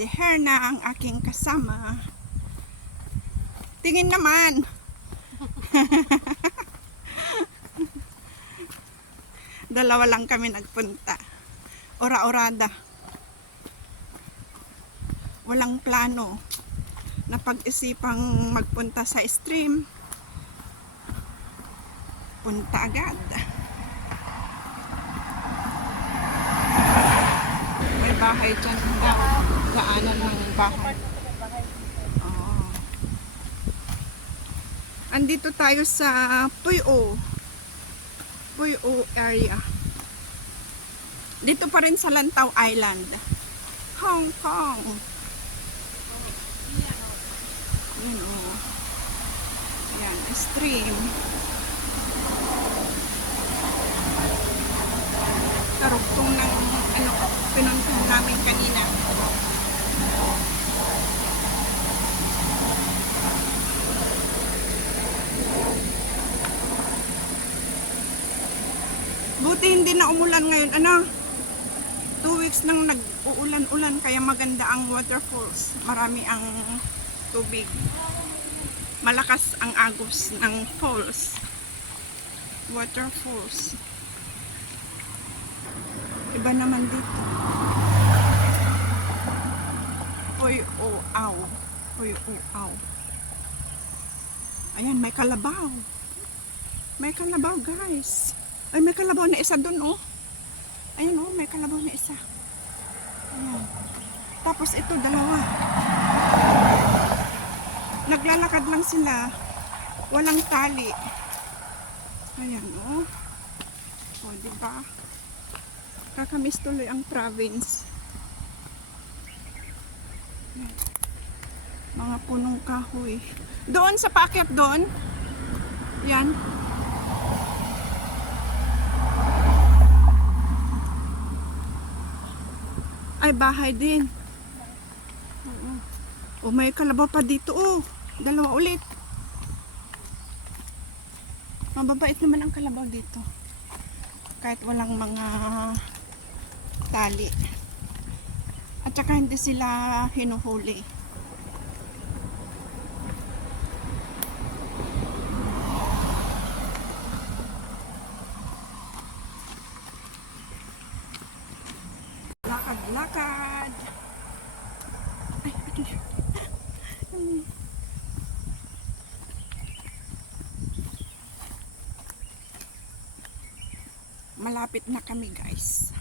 Si Herna ang aking kasama. Tingin naman. Dalawa lang kami nagpunta. Ora-orada. Walang plano. Napag-isipang magpunta sa stream. Punta agad. May bahay dyan daw. Daanan ng bahay. Oh. Andito tayo sa Puyo. Puyo area. Dito pa rin sa Lantaw Island. Hong Kong. Yan o. Yan, stream. Karugtong ng pinuntong namin kanina. Buti hindi na umulan ngayon. 2 weeks nang nag-uulan-ulan kaya maganda ang waterfalls. Marami ang tubig. Malakas ang agos ng falls. Waterfalls. Iba naman dito. Puyo-aw. Puyo-aw. Ayan, may kalabaw. May kalabaw, guys. Ay, may kalabaw na isa dun, oh. Ayan, oh, may kalabaw na isa. Ayan. Tapos ito, dalawa. Naglalakad lang sila. Walang tali. Ayan, oh. O, diba? Kakamiss tuloy ang province. Ayan. Mga punong kahoy. Doon sa paakyat doon. Yan. Ay, bahay din. Oo. O, may kalabaw pa dito, oh. Dalawa ulit. Mababait naman ang kalabaw dito. Kahit walang mga tali. At saka hindi sila hinuhuli. Lakad-lakad. Ay, malapit na kami, guys.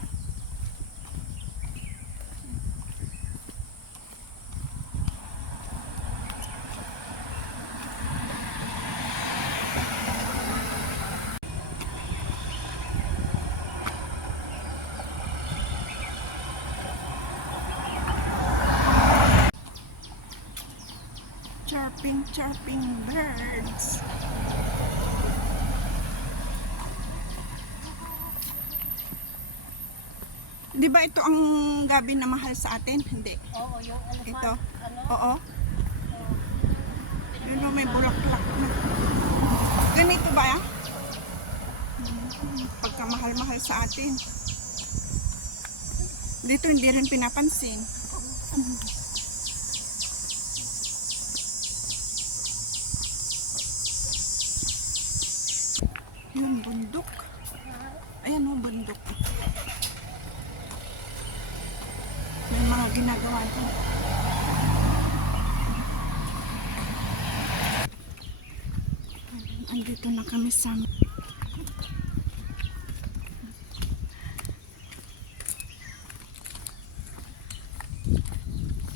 Chirping, chirping birds. Di ba ito ang gabi na mahal sa atin? Hindi. Oo, yung ano Ito? ano? Oo. Yun o, may bulaklak na. Ganito ba yan? Pagkamahal-mahal sa atin. Dito hindi rin pinapansin. Yung bundok. Ayan o, bundok. May mga ginagawa doon. Andito na kami sa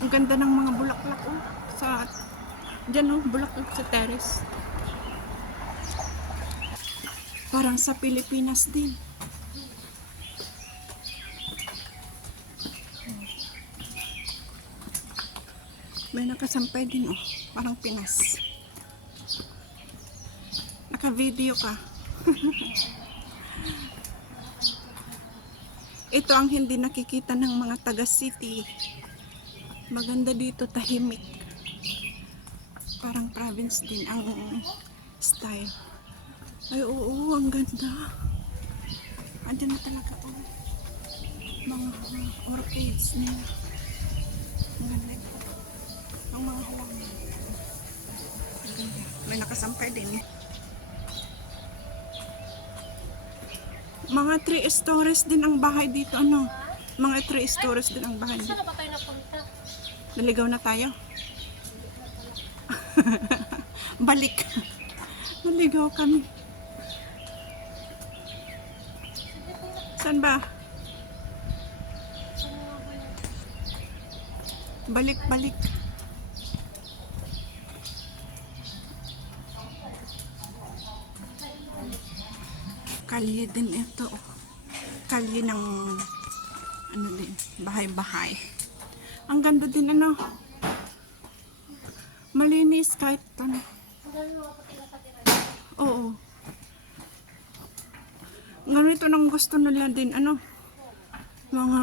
ang ganda ng mga bulaklak, oh. Sa dyan, oh, bulaklak sa terrace. Parang sa Pilipinas din. May nakasampay din, oh. Parang Pinas. Naka-video ka. Ito ang hindi nakikita ng mga taga-city. Maganda dito, tahimik. Parang province din ang style. Ay, oo, ang ganda. Andyan na talaga, oh. Mga orchids nila. Ang ganda ito. Ang mga halaman. Ang ganda. May nakasampay din. Mga 3 stories din ang bahay dito. Ano? Mga 3 stories din ang bahay dito. Saan na ba tayo napunta? Naligaw na tayo. Balik. Naligaw kami. Saan ba? Balik, balik. Kalye din ito. Kalye ng ano din, bahay-bahay. Ang ganda din ano. Malinis kahit ano. Oo. Ganito nang gusto nila din ano. Mga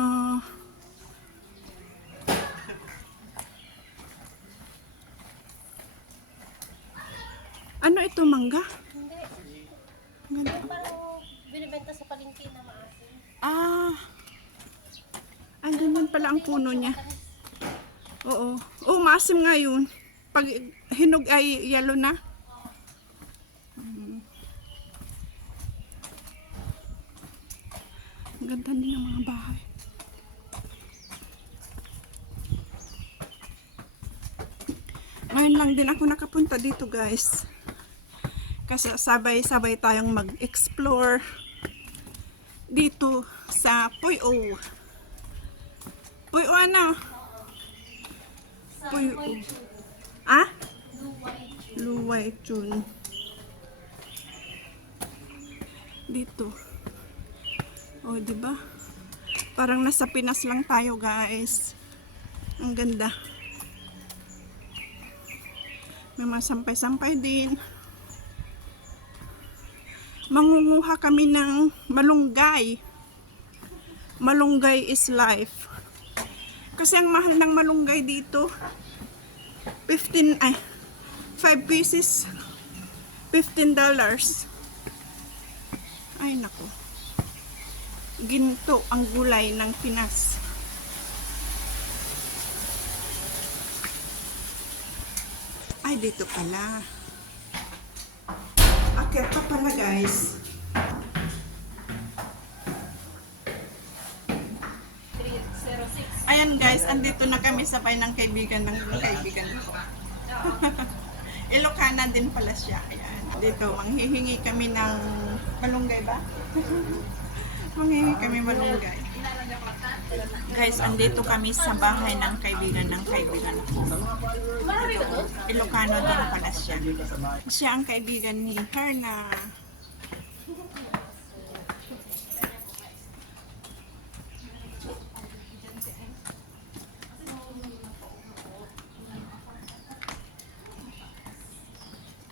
ano ito, mangga? Hindi. Ganda. Parang binibenta sa palengke na maasim. Ah. Ay, ganyan pala ang puno niya. Oo. Oo, maasim nga yun. Pag hinog ay yellow na. Ang ganda din ng mga bahay. Ngayon lang din ako nakapunta dito, guys. Kasi sabay-sabay tayong mag-explore dito sa Puyo. Puyo ano? Puyo. Ah? Luway Chun. Dito. Oh, di ba? Parang nasa Pinas lang tayo, guys. Ang ganda. May mga sampay-sampay din. Mangunguha kami ng malunggay. Malunggay is life. Kasi ang mahal ng malunggay dito, 5 pieces, $15. Ay nako. Ginto ang gulay ng Pinas. Ay, dito pala. Akyat pa pala, guys. 306. Ayan, guys. Andito na kami sabay ng kaibigan ko. Ilocana din pala siya. Ayan. Dito, manghihingi kami ng malunggay ba? Manghihingi kami malunggay. Guys, andito kami sa bahay ng kaibigan ko. Ilocano din pala siya. Siya ang kaibigan ni Herna.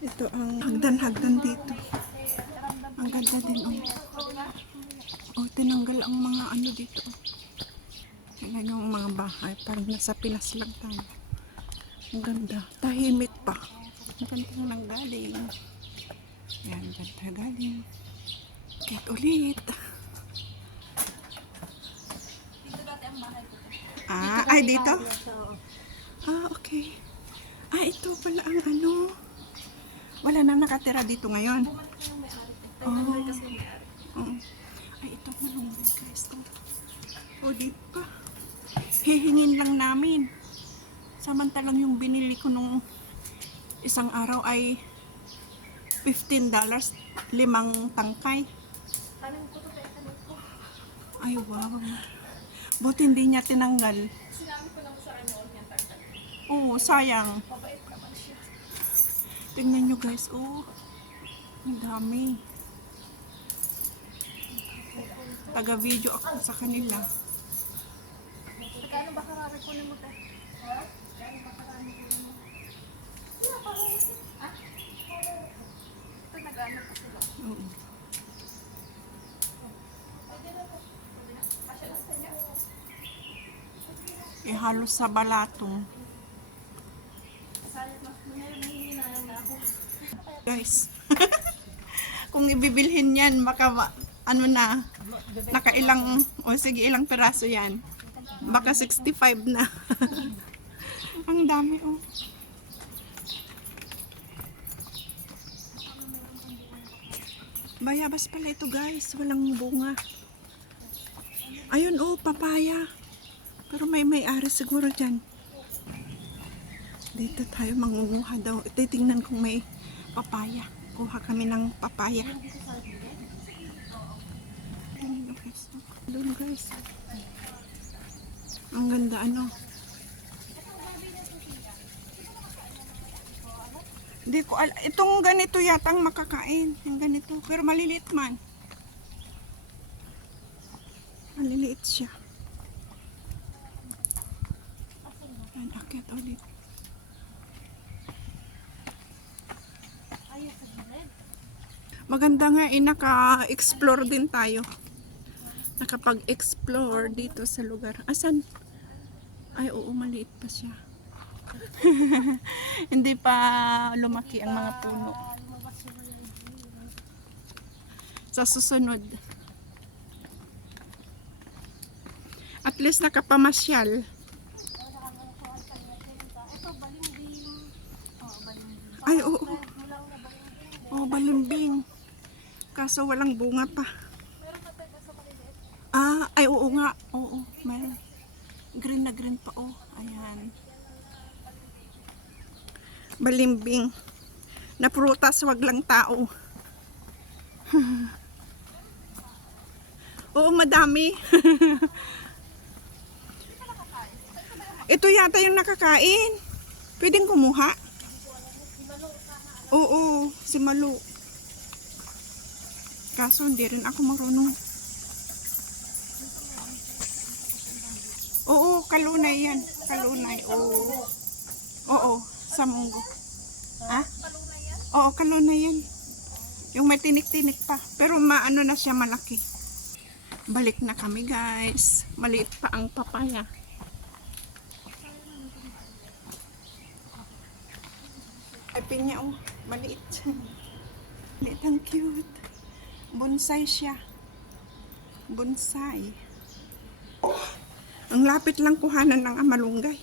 Ito ang hagdan-hagdan dito. Ang ganda din, oh. Oh, tinanggal ang mga ano dito. Yan yung mga bahay. Parang nasa Pinas lang tayo. Ang ganda. Tahimik pa. Ang ganda nang galing. Yan, ganda galing. Kit ulit. Ah, ay dito? Ah, okay. Ah, ito pala ang ano. Wala na nakatira dito ngayon. Oh. Oh. Ay, ito malunggay, guys. Oh, di pa. Hihingin lang namin. Samantalang yung binili ko nung isang araw ay $15, 5 tangkay. Ay, wow. Buti hindi niya tinanggal. Oo, sayang. Tingnan nyo, guys. Oh, ang dami. Taga-video ako sa kanila. Kano ba karami ko mo tayo? Kano ba karami ko mo? Ha? Ito nag-ano pa sila. Oo. Halos sa balatong. Guys, kung ibibilhin yan, baka ano na, nakailang, o sige, ilang peraso yan. Baka 65 na. Ang dami, oh. Bayabas pala ito, guys. Walang bunga. Ayun, oh, papaya. Pero may-ari siguro dyan. Dito tayo mangunguha daw. Titingnan kung may papaya. Kuha kami ng papaya. Doon, guys. Ang ganda, ano. Hindi ko itong ganito yatang makakain. Yung ganito. Pero maliliit man. Maliliit siya. Yan, akit ulit. Maganda nga naka-explore din tayo. Nakapag-explore dito sa lugar. Asan? Ay, oo, maliit pa siya. Hindi pa lumaki ang mga puno. Sa susunod. At least nakapamasyal. Ay, oo. Oh, balimbing. Kaso walang bunga pa. Ah, ay oo nga. Oo, meron. Green na green pa, oh. Ayan. Balimbing. Na prutas, wag lang tao. Oo, madami. Ito yata yung nakakain. Pwedeng kumuha. Oo, si Malu. Kaso hindi rin ako marunong. Oo, kalunay yan. Kalunay, oo. Oo, sa munggo. Ha? Oo, kalunay yan. Yung may tinik-tinik pa. Pero maano na siya, malaki. Balik na kami, guys. Maliit pa ang papaya. Ay, pinya, oh. Maliit. Maliit, ang cute. Bonsai siya. Bonsai. Ang lapit lang kuhanan ng amalunggay.